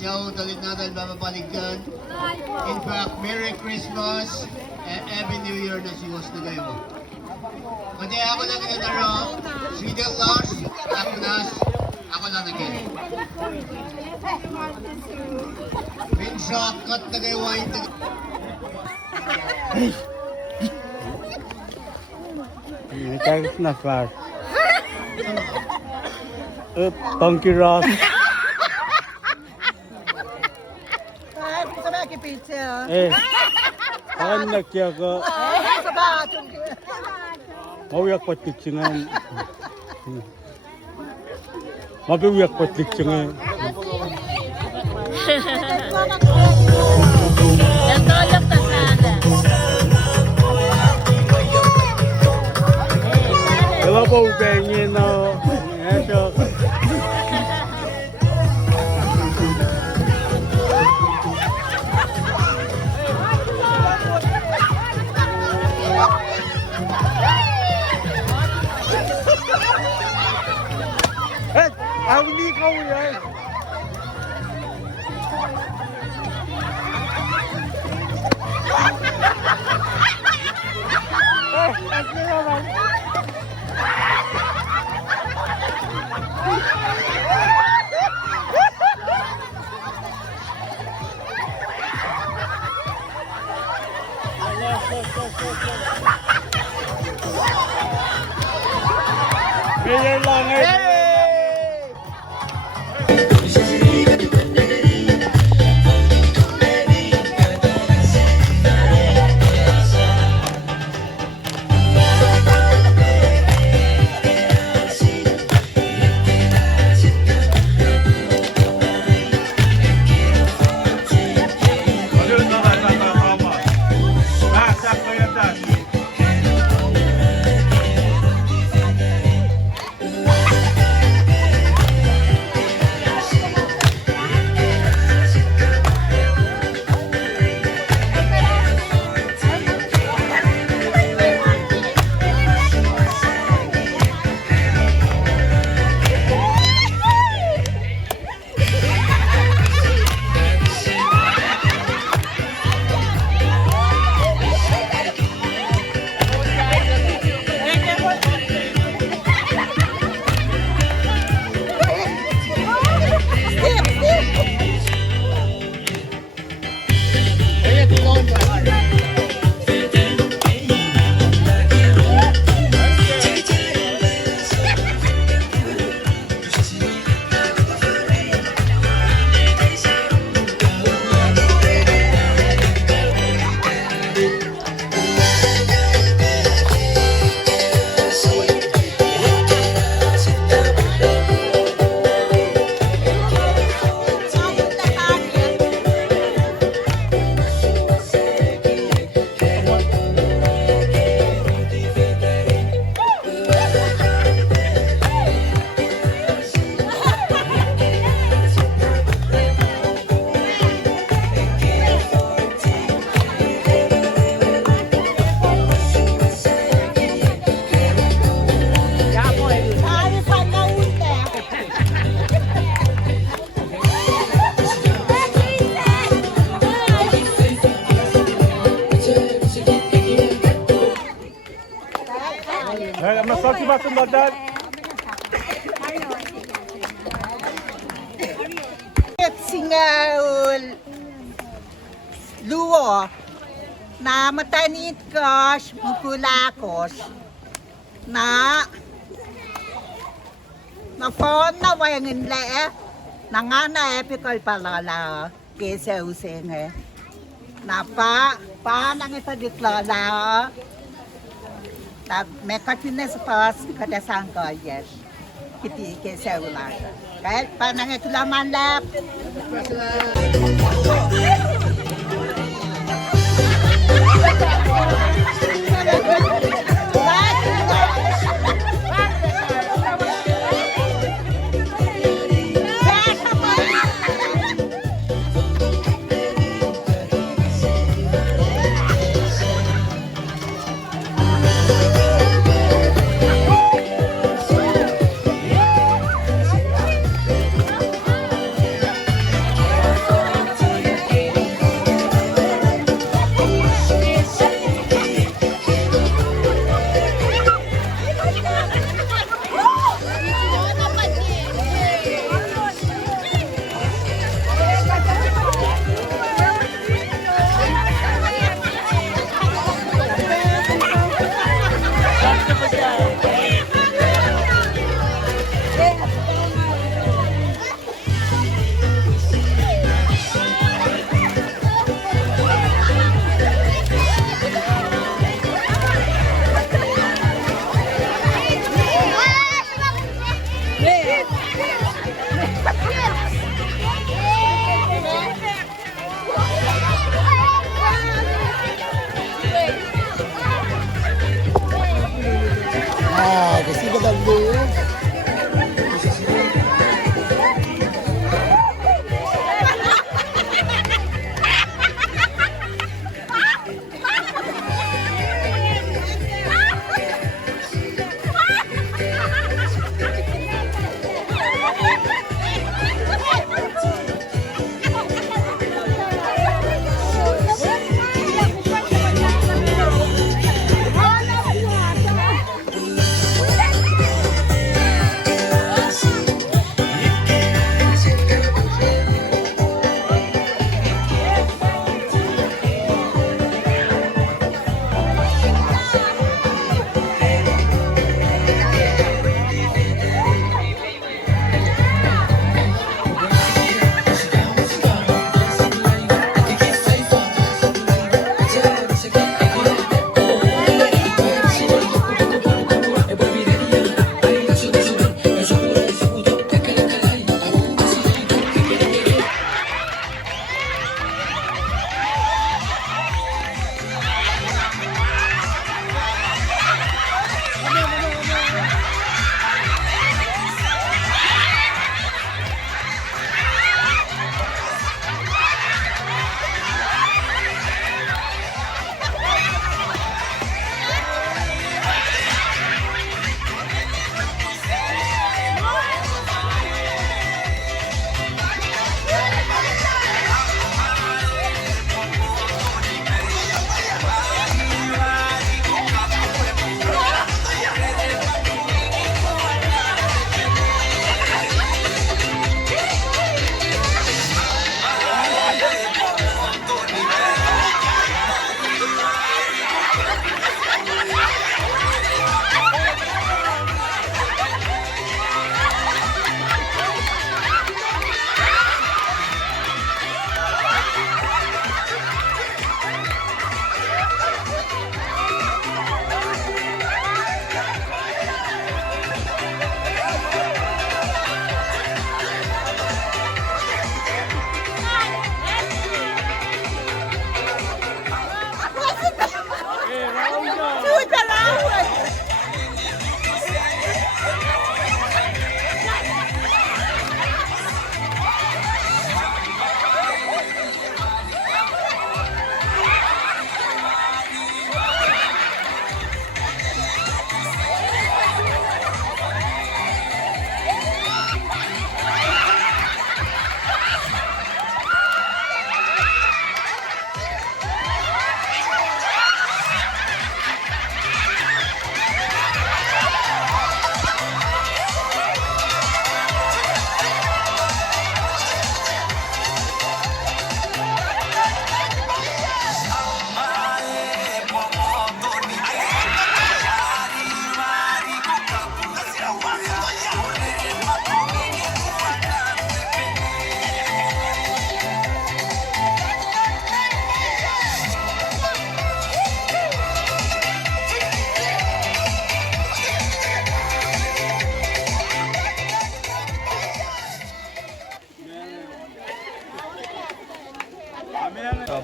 Siya ulit natin bababalikan. In fact, Merry Christmas and Happy New Year na siwas na kayo mo. Kundi ako lang inataro, Sweden Lars, ako lang naging. Pinsa, cut na kayo wine. Merry Christmas, Lars. Donkey Ross. Anak ya ke mau yak patik cingan mau yak patik cingan kalau mau pengen no ya Aku ni kau ya. Aku orang. Biar langit. sumbat-sumbatan. Singaul luo na matanit kos mukulakos na phone na wayangin le na nga na epical palala kesa usenge na pa nang ipadiklala na mekatines pas kada sangka yes kiti kesa ulasa kahit pa nang itulaman lap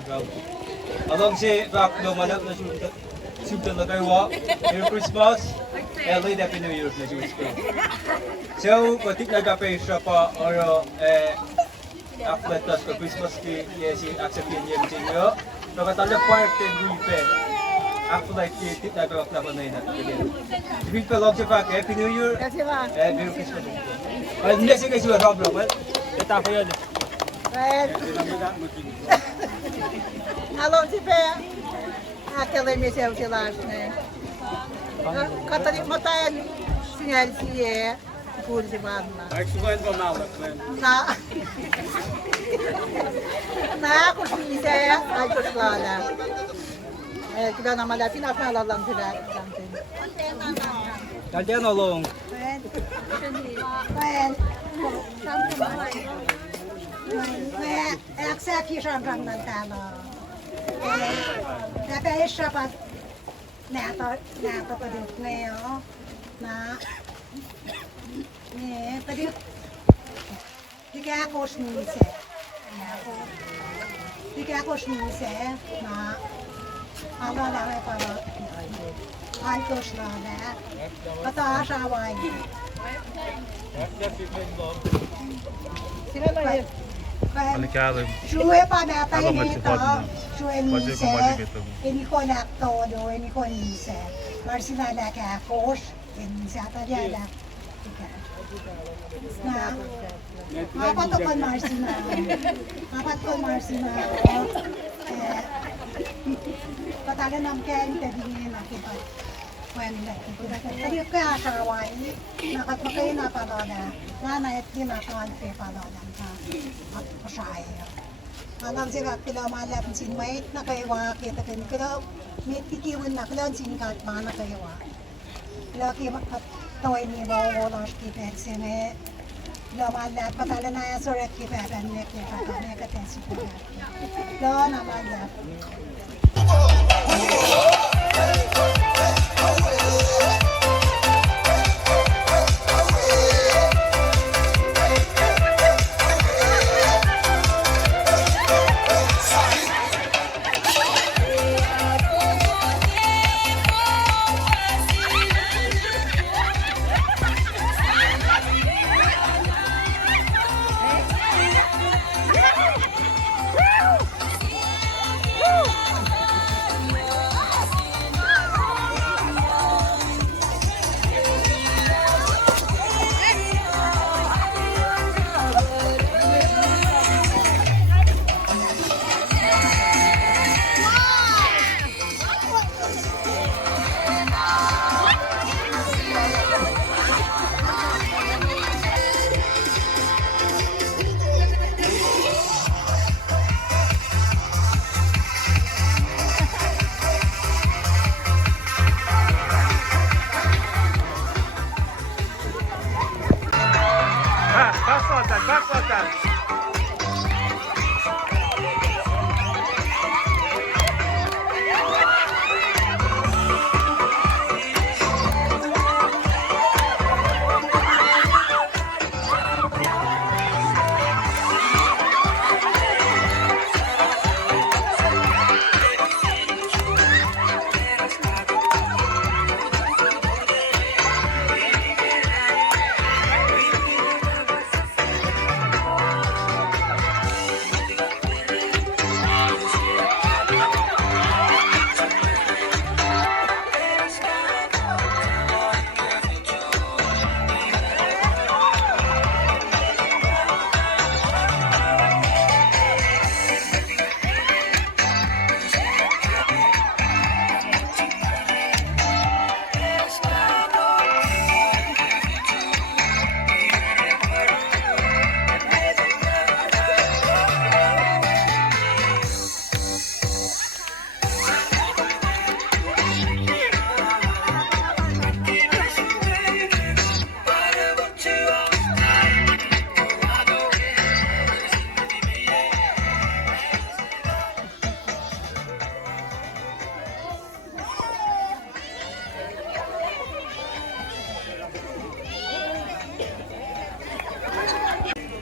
Along si Rock do manap na shoot na kayo wa. Merry Christmas. LA Happy New Year na shoot ko. So, patik na kape siya pa or after tas ko Christmas ki si accept niya niyo. Pagkatala park and gripe. After like tik na ka na Nena. Gripe lang siya pa Happy New Year. Kasi ba? Merry Christmas. Hindi kasi kayo sa Rock well. Ito ko yun. Well, alô, se vê aquela emissão de lá, né? Katarik mo tayo, sinyal siya, puro si Mama. Ay, sugan ko malak. Na ako siya, ay ko sila. Kita naman natin, napalalang sila. Kaldian along. Eksaki şampandan talo. Tapi şapat nato padit ngayo na ne padit tiga ako snise. Tiga ako snise na ala la pa ay ko shlada. Pata shawai. Sila ba yun? Shuwe pa natay nito, shuwe nise, ini ko nakto do, ini ko nise. Marsina na ka kosh, ini sa tadyada. Na, apat ko Marsina, patagan ng kaya tingin nakipat. Tadi kaya shawai, nakatmakay na paloda, nanay at ginakawan kay paloda ka. Kosrae. Alam sila kila malap sin wait na kayo kita kan kila may tikiwan na kila sin kat mana kayo kila ki toy ni ba wala ki pensin eh kila malap patala na sore ki pepen ne ki patane ka tensi kila na malap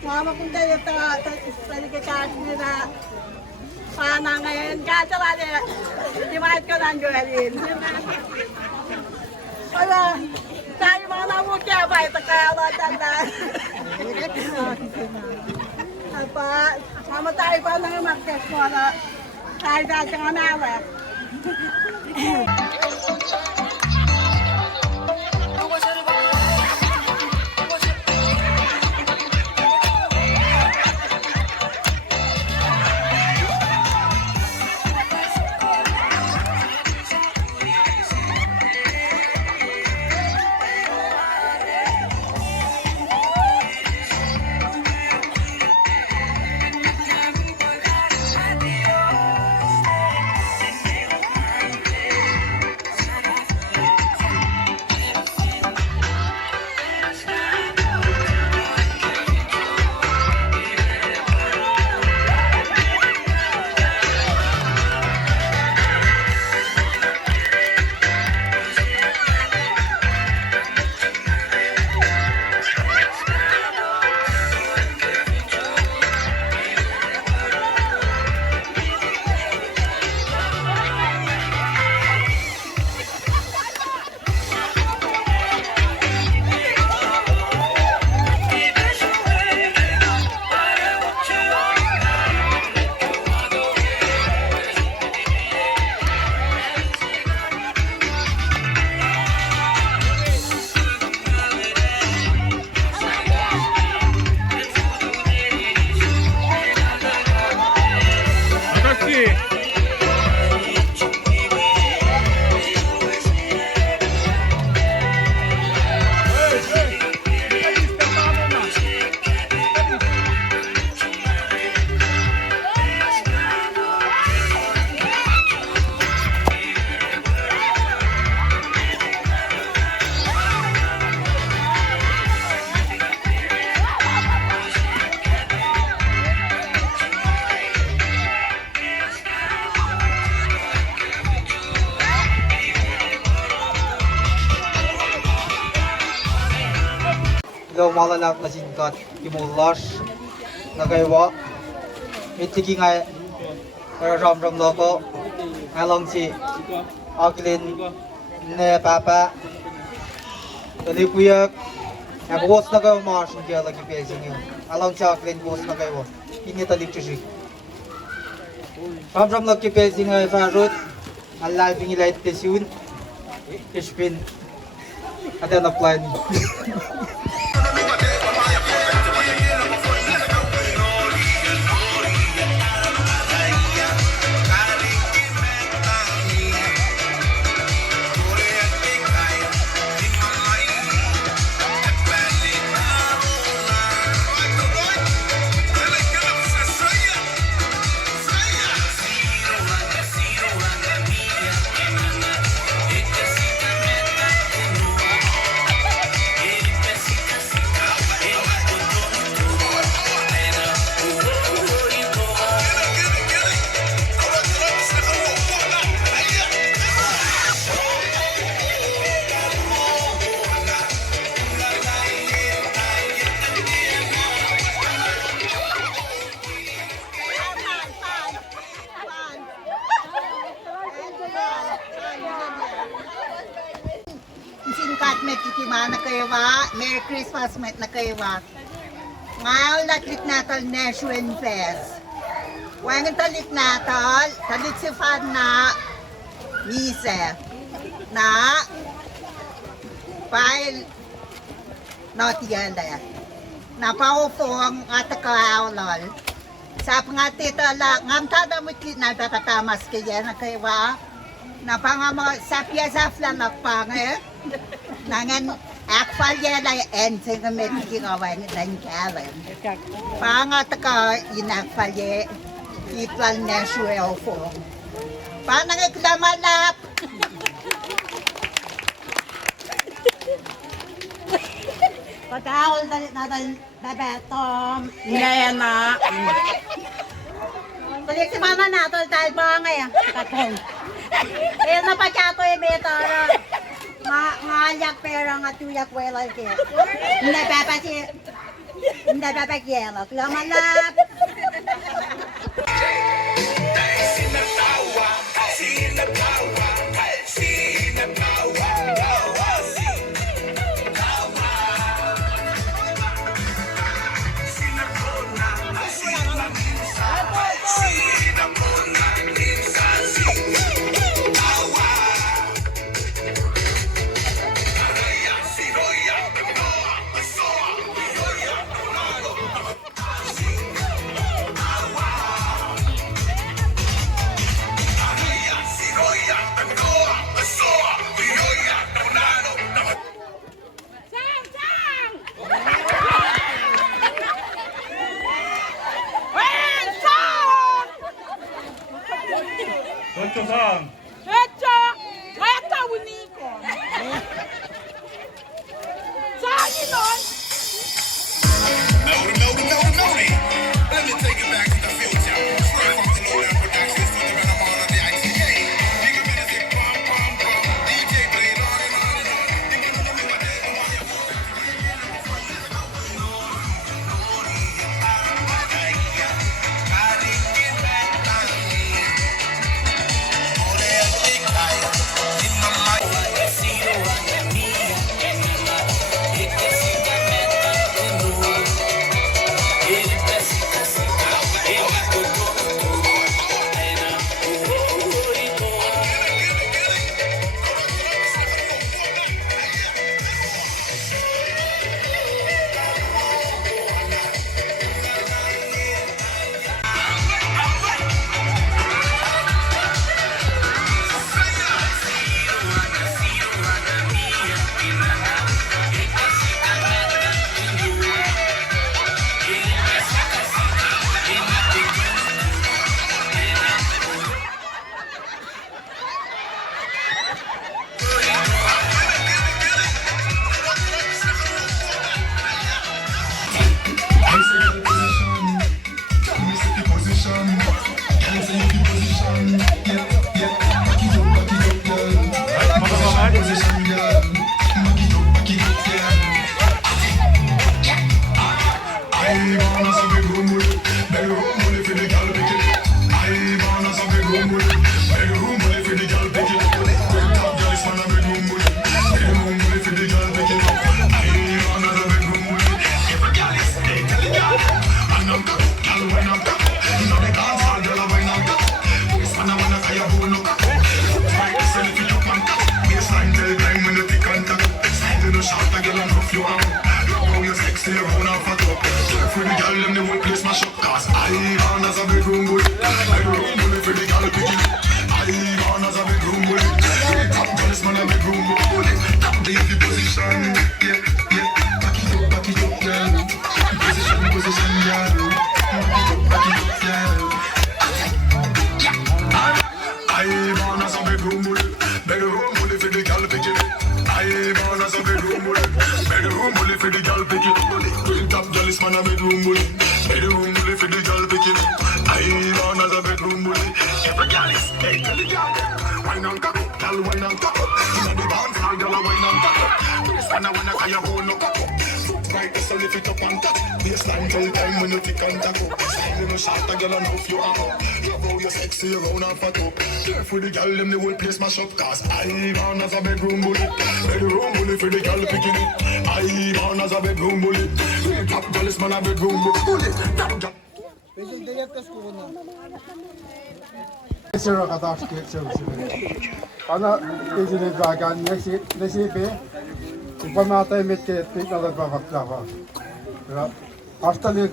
Mama kung tayo tali ka nila Paano ngayon? Kaso kasi, divide ko ng gawin. Wala. Tayo mga namukya ba? Ito kaya ako tandaan. Apa, sama tayo pa ng market ko na tayo dahil sa kanawa. Lo malanak na singkat imulas nagaywa mitiki ngay ram loko along si aklin ne papa talipuyak bos nagaw mas nagya lagi pezing along si aklin bos nagaywa ini talip chusi ram lagi pezing ay farut Allah pingilait tesun ispin ada na plan Singkat met itimana kayo ba? Merry Christmas met na kayo ba? Ngayon latlik natal Nation Fest. Wangan talik natal, talik si fan na mise na file not yanda. Napawupong at kaawlol. Sa pangatita la, ngamtada mo na tatatamas kaya na kayo ba? Napangamo sapya safla nakpange. Nangan akfal yala ensing met kingawan dan kalen. Pangat ka inakfal ye ipal national form. Panang iklamalap. Pagkaul natal babatom. Nena. Balik si mama natol tayo ba ngayon? Katong. Eh napagkato yung betara. Ngayak pera nga tuyak wala ke. Hindi papakiyala. Klamalap. song. Hecho, hata uniko. Sorry, Lord. Let me take it back to the future. Straight from the Lowland Productions for the venom on the ITK. Big music, pom pom pom. DJ play it on and on and on. You can only do what they want. For the girl, them the whole place mash up. Cause I born as a bedroom bully. Bedroom bully for the girl picking it. I born as a bedroom bully. Top girl is man a bedroom bully. Top girl. Sero kadar geçiyoruz. Ana izini bagan nesibi. Kupamata emekke tekrar bakmakla var. Hastalık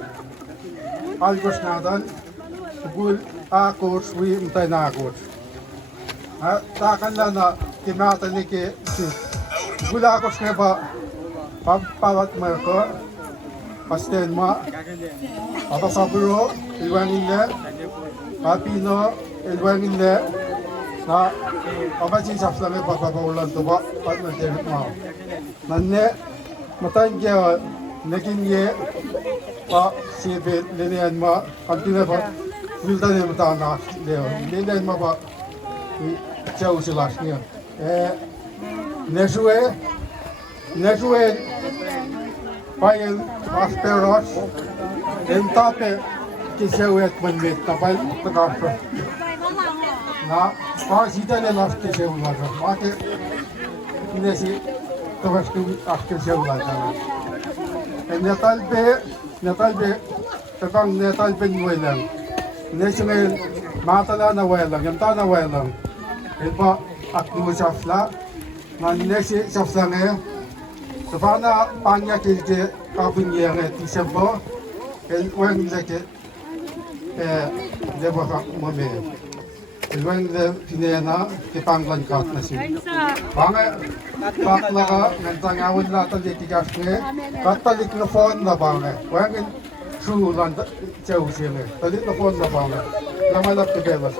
algosnadan bu akor suyu mutaynaakor. Takan na kimata ni ki bu akosne pavat merko pasten ma ata saburo ilwaninde papino ilwaninde na abacin saflame babaulan to ba patna devet ma nanne matangya nekinye pa sibe lenian ma kantina ba wildan mutana leo lenian ma ba Çavuşulaşmıyor. Neşue bayıl asperos entape kisevet menmet tapal takarso. Na pasitale las kisevulaso. Mate nesi tavastu askisevulaso. Netalbe tapang netalbe nuelang. Nesmel matala na welang, yamta na welang. Iba aknu safla, nanesi saflange. Safana panya kilke kapunyere tisembo, el weng leke debaka mame. El weng le pinena ke panglan kat nasi. Pange paklaga ngantang awin latan de tikasne, katalik na phone na bange. Wengin sulan jauh sini, talik na phone na bange. Lamalap together.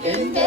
Melody.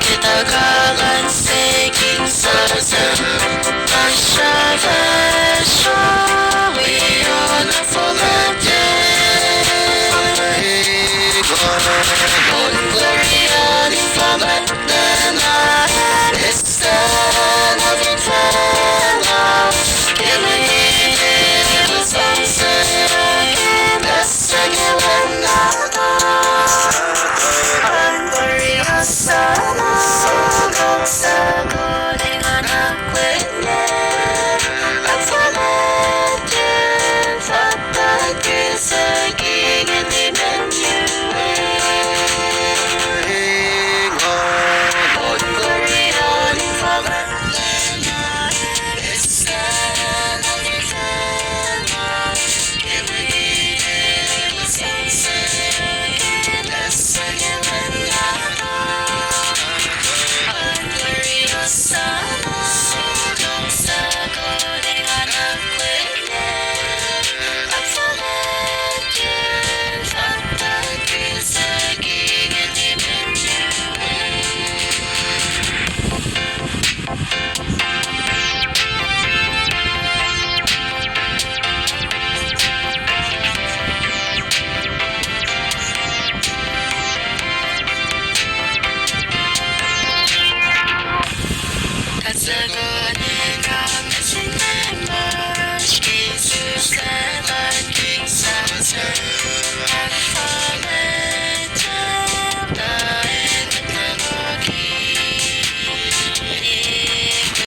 Kita kalan seging sa